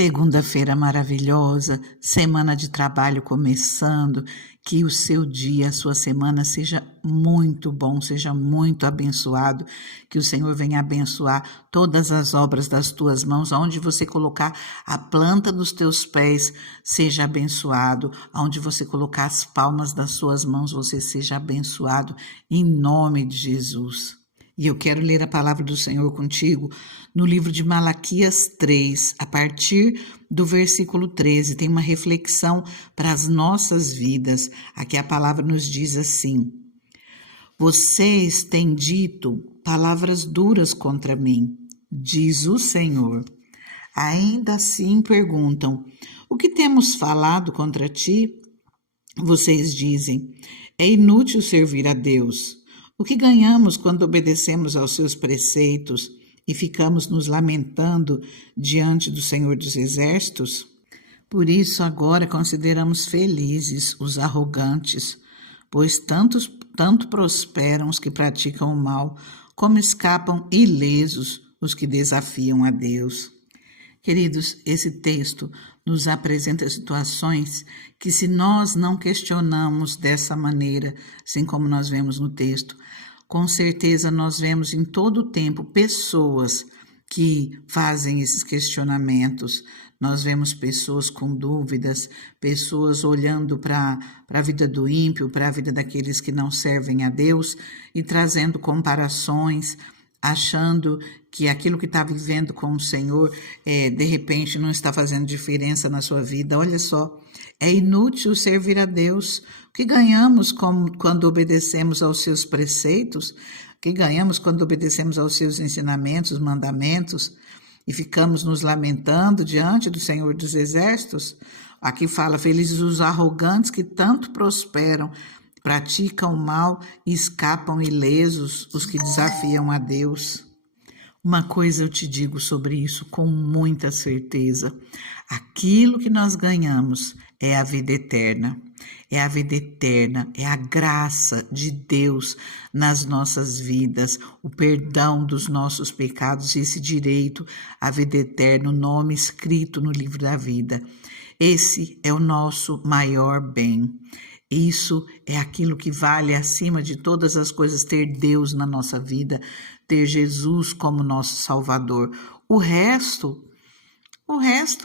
Segunda-feira maravilhosa, semana de trabalho começando, que o seu dia, a sua semana seja muito bom, seja muito abençoado, que o Senhor venha abençoar todas as obras das tuas mãos, aonde você colocar a planta dos teus pés, seja abençoado, aonde você colocar as palmas das suas mãos, você seja abençoado, em nome de Jesus. E eu quero ler a palavra do Senhor contigo no livro de Malaquias 3, a partir do versículo 13. Tem uma reflexão para as nossas vidas. Aqui a palavra nos diz assim: Vocês têm dito palavras duras contra mim, diz o Senhor. Ainda assim perguntam: O que temos falado contra ti? Vocês dizem: É inútil servir a Deus. O que ganhamos quando obedecemos aos seus preceitos e ficamos nos lamentando diante do Senhor dos Exércitos? Por isso agora consideramos felizes os arrogantes, pois tanto prosperam os que praticam o mal, como escapam ilesos os que desafiam a Deus. Queridos, esse texto nos apresenta situações que, se nós não questionamos dessa maneira, assim como nós vemos no texto, com certeza nós vemos em todo o tempo pessoas que fazem esses questionamentos. Nós vemos pessoas com dúvidas, pessoas olhando para a vida do ímpio, para a vida daqueles que não servem a Deus e trazendo comparações, achando que aquilo que está vivendo com o Senhor, de repente não está fazendo diferença na sua vida. Olha só, é inútil servir a Deus. O que ganhamos quando obedecemos aos seus preceitos? O que ganhamos quando obedecemos aos seus ensinamentos, mandamentos, e ficamos nos lamentando diante do Senhor dos Exércitos? Aqui fala: felizes os arrogantes que tanto prosperam, praticam o mal e escapam ilesos os que desafiam a Deus. Uma coisa eu te digo sobre isso com muita certeza: aquilo que nós ganhamos é a vida eterna. É a vida eterna, é a graça de Deus nas nossas vidas, o perdão dos nossos pecados e esse direito à vida eterna, o nome escrito no livro da vida. Esse é o nosso maior bem. Isso é aquilo que vale acima de todas as coisas, ter Deus na nossa vida, ter Jesus como nosso Salvador. O resto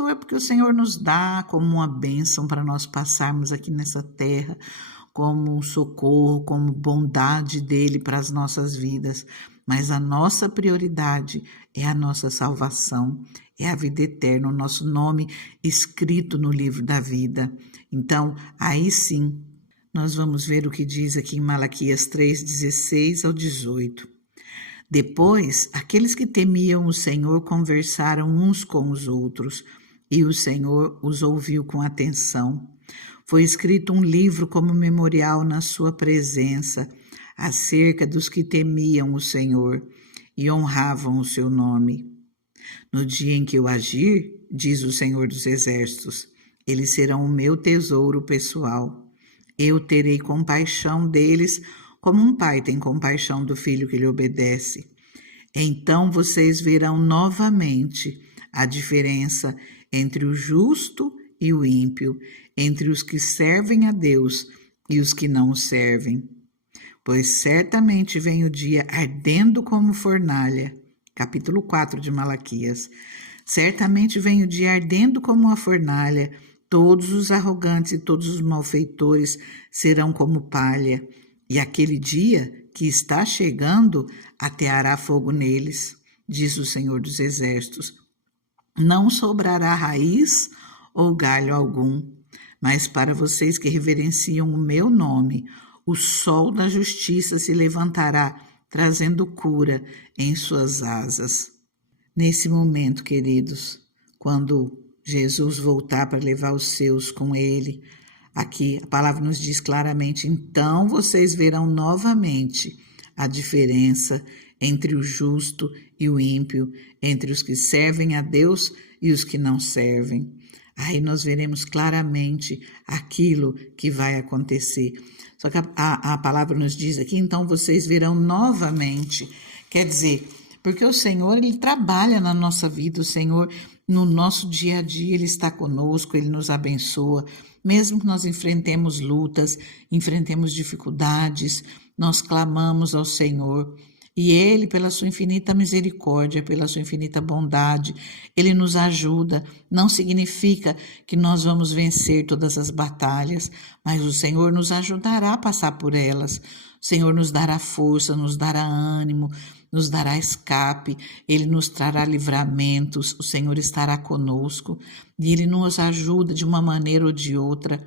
é porque o Senhor nos dá como uma bênção para nós passarmos aqui nessa terra, como um socorro, como bondade dele para as nossas vidas. Mas a nossa prioridade é a nossa salvação, é a vida eterna, o nosso nome escrito no livro da vida. Então, aí sim, nós vamos ver o que diz aqui em Malaquias 3, 16 ao 18. Depois, aqueles que temiam o Senhor conversaram uns com os outros, e o Senhor os ouviu com atenção. Foi escrito um livro como memorial na sua presença, acerca dos que temiam o Senhor e honravam o seu nome. No dia em que eu agir, diz o Senhor dos Exércitos, eles serão o meu tesouro pessoal. Eu terei compaixão deles, como um pai tem compaixão do filho que lhe obedece. Então vocês verão novamente a diferença entre o justo e o ímpio, entre os que servem a Deus e os que não o servem. Pois certamente vem o dia ardendo como fornalha. Capítulo 4 de Malaquias. Certamente vem o dia ardendo como uma fornalha. Todos os arrogantes e todos os malfeitores serão como palha. E aquele dia que está chegando ateará fogo neles, diz o Senhor dos Exércitos. Não sobrará raiz ou galho algum, mas para vocês que reverenciam o meu nome, o sol da justiça se levantará, trazendo cura em suas asas. Nesse momento, queridos, quando Jesus voltar para levar os seus com ele, aqui a palavra nos diz claramente: então vocês verão novamente a diferença entre o justo e o ímpio, entre os que servem a Deus e os que não servem. Aí nós veremos claramente aquilo que vai acontecer. Só que a palavra nos diz aqui: então vocês verão novamente. Quer dizer, porque o Senhor, Ele trabalha na nossa vida, o Senhor, no nosso dia a dia, Ele está conosco, Ele nos abençoa, mesmo que nós enfrentemos lutas, enfrentemos dificuldades, nós clamamos ao Senhor. E Ele, pela sua infinita misericórdia, pela sua infinita bondade, Ele nos ajuda. Não significa que nós vamos vencer todas as batalhas, mas o Senhor nos ajudará a passar por elas. O Senhor nos dará força, nos dará ânimo, nos dará escape, Ele nos trará livramentos, o Senhor estará conosco e Ele nos ajuda de uma maneira ou de outra.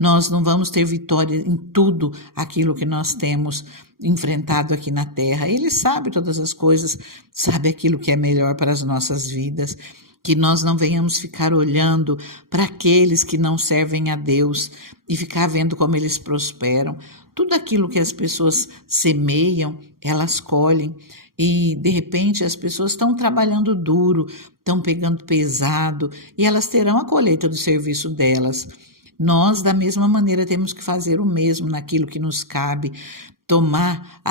Nós não vamos ter vitória em tudo aquilo que nós temos enfrentado aqui na terra. Ele sabe todas as coisas, sabe aquilo que é melhor para as nossas vidas. Que nós não venhamos ficar olhando para aqueles que não servem a Deus e ficar vendo como eles prosperam. Tudo aquilo que as pessoas semeiam, elas colhem. E, de repente, as pessoas estão trabalhando duro, estão pegando pesado e elas terão a colheita do serviço delas. Nós, da mesma maneira, temos que fazer o mesmo naquilo que nos cabe, tomar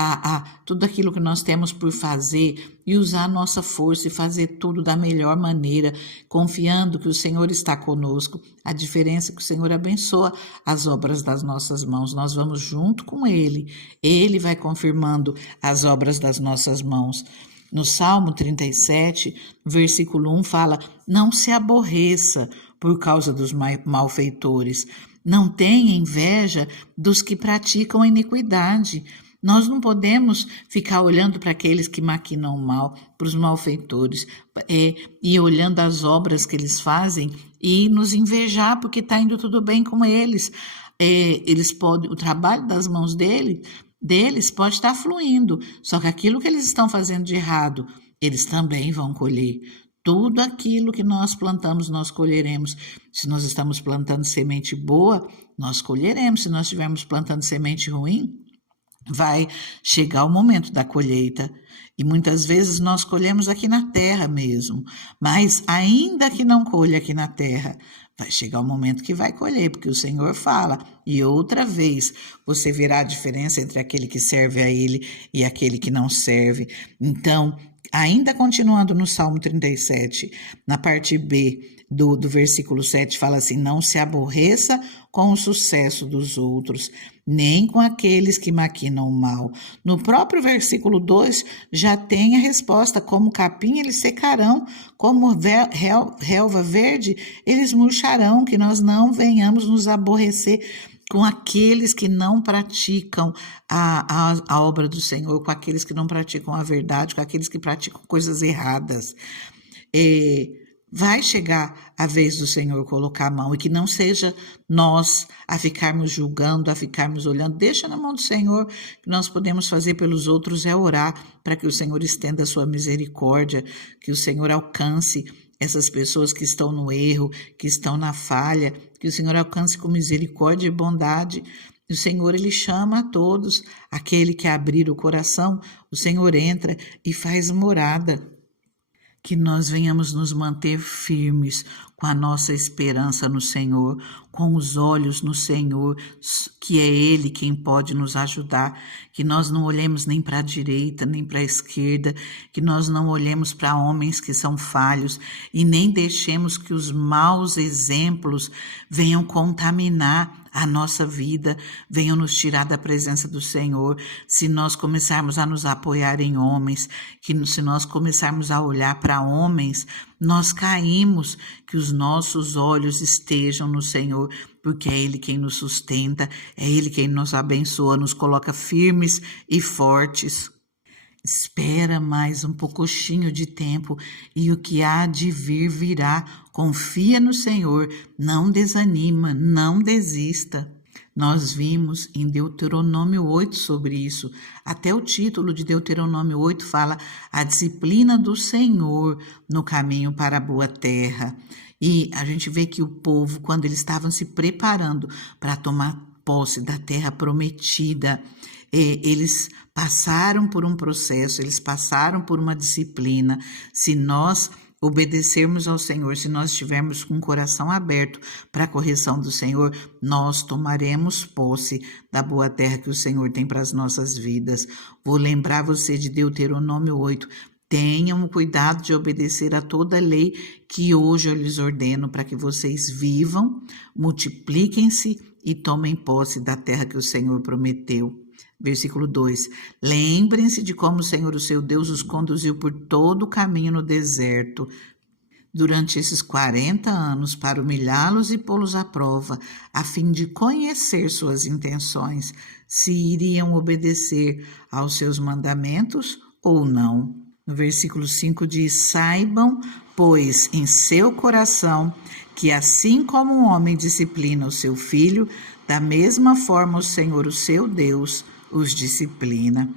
tudo aquilo que nós temos por fazer e usar a nossa força e fazer tudo da melhor maneira, confiando que o Senhor está conosco. A diferença é que o Senhor abençoa as obras das nossas mãos. Nós vamos junto com Ele. Ele vai confirmando as obras das nossas mãos. No Salmo 37, versículo 1 fala: não se aborreça por causa dos malfeitores, não tenha inveja dos que praticam a iniquidade. Nós não podemos ficar olhando para aqueles que maquinam o mal, para os malfeitores, e olhando as obras que eles fazem e nos invejar porque está indo tudo bem com eles. Eles podem, o trabalho das mãos deles pode estar fluindo, só que aquilo que eles estão fazendo de errado, eles também vão colher. Tudo aquilo que nós plantamos, nós colheremos. Se nós estamos plantando semente boa, nós colheremos. Se nós estivermos plantando semente ruim, vai chegar o momento da colheita. E muitas vezes nós colhemos aqui na terra mesmo. Mas ainda que não colha aqui na terra, vai chegar o momento que vai colher, porque o Senhor fala. E outra vez você verá a diferença entre aquele que serve a Ele e aquele que não serve. Então, ainda continuando no Salmo 37, na parte B do versículo 7, fala assim: não se aborreça com o sucesso dos outros, nem com aqueles que maquinam o mal. No próprio versículo 2 já tem a resposta: como capim eles secarão, como relva verde eles murcharão. Que nós não venhamos nos aborrecer com aqueles que não praticam a obra do Senhor, com aqueles que não praticam a verdade, com aqueles que praticam coisas erradas. Vai chegar a vez do Senhor colocar a mão, e que não seja nós a ficarmos julgando, a ficarmos olhando. Deixa na mão do Senhor. O que nós podemos fazer pelos outros é orar para que o Senhor estenda a sua misericórdia, que o Senhor alcance essas pessoas que estão no erro, que estão na falha, que o Senhor alcance com misericórdia e bondade. O Senhor, Ele chama a todos. Aquele que abrir o coração, o Senhor entra e faz morada. Que nós venhamos nos manter firmes com a nossa esperança no Senhor, com os olhos no Senhor, que é Ele quem pode nos ajudar. Que nós não olhemos nem para a direita, nem para a esquerda, que nós não olhemos para homens que são falhos e nem deixemos que os maus exemplos venham contaminar a nossa vida, venham nos tirar da presença do Senhor. Se nós começarmos a nos apoiar em homens, se nós começarmos a olhar para homens, nós caímos. Que os nossos olhos estejam no Senhor, porque é Ele quem nos sustenta, é Ele quem nos abençoa, nos coloca firmes e fortes. Espera mais um pouquinho de tempo e o que há de vir virá. Confia no Senhor, não desanima, não desista. Nós vimos em Deuteronômio 8 sobre isso. Até o título de Deuteronômio 8 fala a disciplina do Senhor no caminho para a boa terra. E a gente vê que o povo, quando eles estavam se preparando para tomar posse da terra prometida, eles passaram por um processo, eles passaram por uma disciplina. Se nós obedecermos ao Senhor, se nós estivermos com o coração aberto para a correção do Senhor, nós tomaremos posse da boa terra que o Senhor tem para as nossas vidas. Vou lembrar você de Deuteronômio 8. Tenham o cuidado de obedecer a toda a lei que hoje eu lhes ordeno, para que vocês vivam, multipliquem-se e tomem posse da terra que o Senhor prometeu. Versículo 2: lembrem-se de como o Senhor, o seu Deus, os conduziu por todo o caminho no deserto, durante esses 40 anos, para humilhá-los e pô-los à prova, a fim de conhecer suas intenções, se iriam obedecer aos seus mandamentos ou não. No versículo 5 diz: saibam, pois, em seu coração, que assim como um homem disciplina o seu filho, da mesma forma o Senhor, o seu Deus, os disciplina.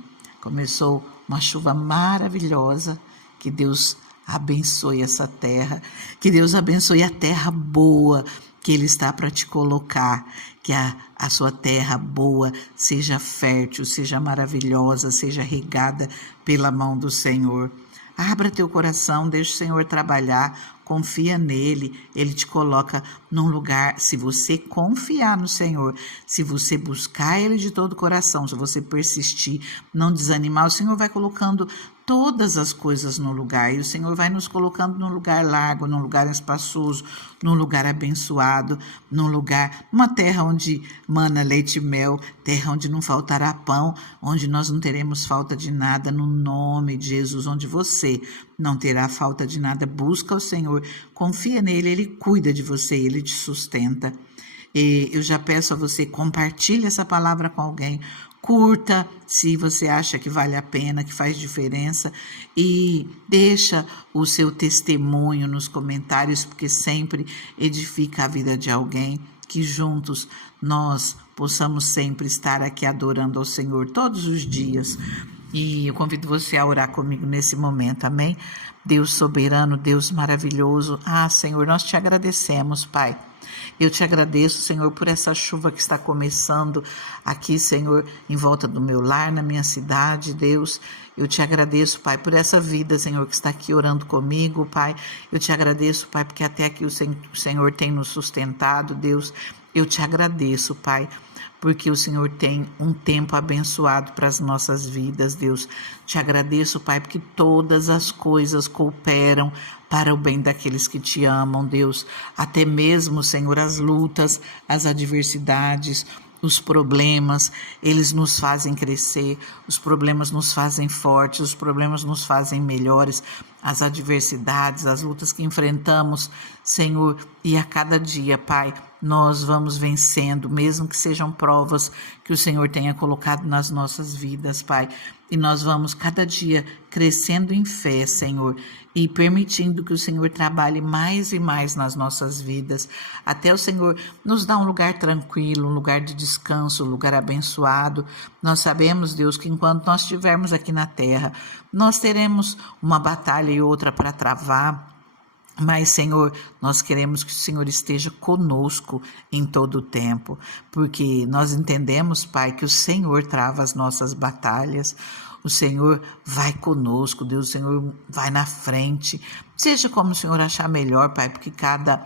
Começou uma chuva maravilhosa. Que Deus abençoe essa terra, que Deus abençoe a terra boa que Ele está para te colocar, que a sua terra boa seja fértil, seja maravilhosa, seja regada pela mão do Senhor. Abra teu coração, deixa o Senhor trabalhar, confia nele, ele te coloca num lugar. Se você confiar no Senhor, se você buscar ele de todo o coração, se você persistir, não desanimar, o Senhor vai colocando todas as coisas no lugar, e o Senhor vai nos colocando num lugar largo, num lugar espaçoso, num lugar abençoado, num lugar, uma terra onde mana leite e mel, terra onde não faltará pão, onde nós não teremos falta de nada, no nome de Jesus, onde você não terá falta de nada. Busca o Senhor, confia nele, ele cuida de você, ele te sustenta. E eu já peço a você, compartilhe essa palavra com alguém, curta se você acha que vale a pena, que faz diferença, e deixa o seu testemunho nos comentários, porque sempre edifica a vida de alguém. Que juntos nós possamos sempre estar aqui adorando ao Senhor todos os dias. E eu convido você a orar comigo nesse momento, amém? Deus soberano, Deus maravilhoso, Senhor, nós te agradecemos, Pai. Eu te agradeço, Senhor, por essa chuva que está começando aqui, Senhor, em volta do meu lar, na minha cidade, Deus. Eu te agradeço, Pai, por essa vida, Senhor, que está aqui orando comigo, Pai. Eu te agradeço, Pai, porque até aqui o Senhor tem nos sustentado, Deus. Eu te agradeço, Pai, porque o Senhor tem um tempo abençoado para as nossas vidas, Deus. Te agradeço, Pai, porque todas as coisas cooperam para o bem daqueles que te amam, Deus. Até mesmo, Senhor, as lutas, as adversidades, os problemas, eles nos fazem crescer, os problemas nos fazem fortes, os problemas nos fazem melhores, as adversidades, as lutas que enfrentamos, Senhor, e a cada dia, Pai, nós vamos vencendo, mesmo que sejam provas que o Senhor tenha colocado nas nossas vidas, Pai, e nós vamos cada dia crescendo em fé, Senhor, e permitindo que o Senhor trabalhe mais e mais nas nossas vidas, até o Senhor nos dar um lugar tranquilo, um lugar de descanso, um lugar abençoado. Nós sabemos, Deus, que enquanto nós estivermos aqui na terra, nós teremos uma batalha e outra para travar, mas, Senhor, nós queremos que o Senhor esteja conosco em todo o tempo, porque nós entendemos, Pai, que o Senhor trava as nossas batalhas, o Senhor vai conosco, Deus, o Senhor vai na frente, seja como o Senhor achar melhor, Pai, porque cada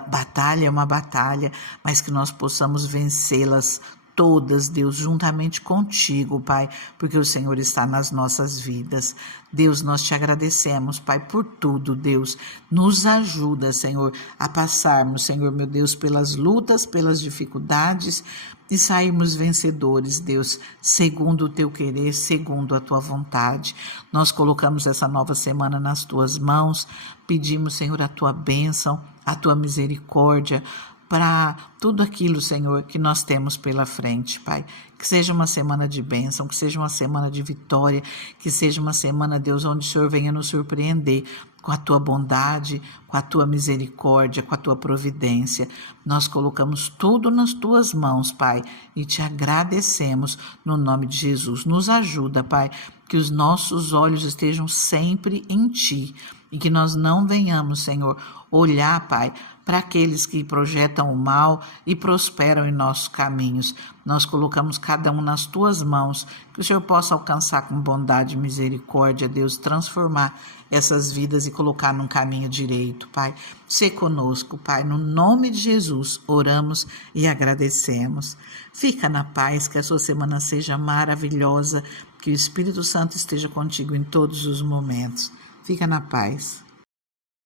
batalha é uma batalha, mas que nós possamos vencê-las todas, Deus, juntamente contigo, Pai, porque o Senhor está nas nossas vidas. Deus, nós te agradecemos, Pai, por tudo, Deus. Nos ajuda, Senhor, a passarmos, Senhor, meu Deus, pelas lutas, pelas dificuldades e sairmos vencedores, Deus, segundo o teu querer, segundo a tua vontade. Nós colocamos essa nova semana nas tuas mãos, pedimos, Senhor, a tua bênção, a tua misericórdia, para tudo aquilo, Senhor, que nós temos pela frente, Pai. Que seja uma semana de bênção, que seja uma semana de vitória, que seja uma semana, Deus, onde o Senhor venha nos surpreender com a tua bondade, com a tua misericórdia, com a tua providência. Nós colocamos tudo nas tuas mãos, Pai, e te agradecemos no nome de Jesus. Nos ajuda, Pai, que os nossos olhos estejam sempre em Ti e que nós não venhamos, Senhor, olhar, Pai, para aqueles que projetam o mal e prosperam em nossos caminhos. Nós colocamos cada um nas tuas mãos, que o Senhor possa alcançar com bondade e misericórdia, Deus, transformar essas vidas e colocar num caminho direito, Pai. Sê conosco, Pai, no nome de Jesus, oramos e agradecemos. Fica na paz, que a sua semana seja maravilhosa, Que o Espírito Santo esteja contigo em todos os momentos. Fica na paz.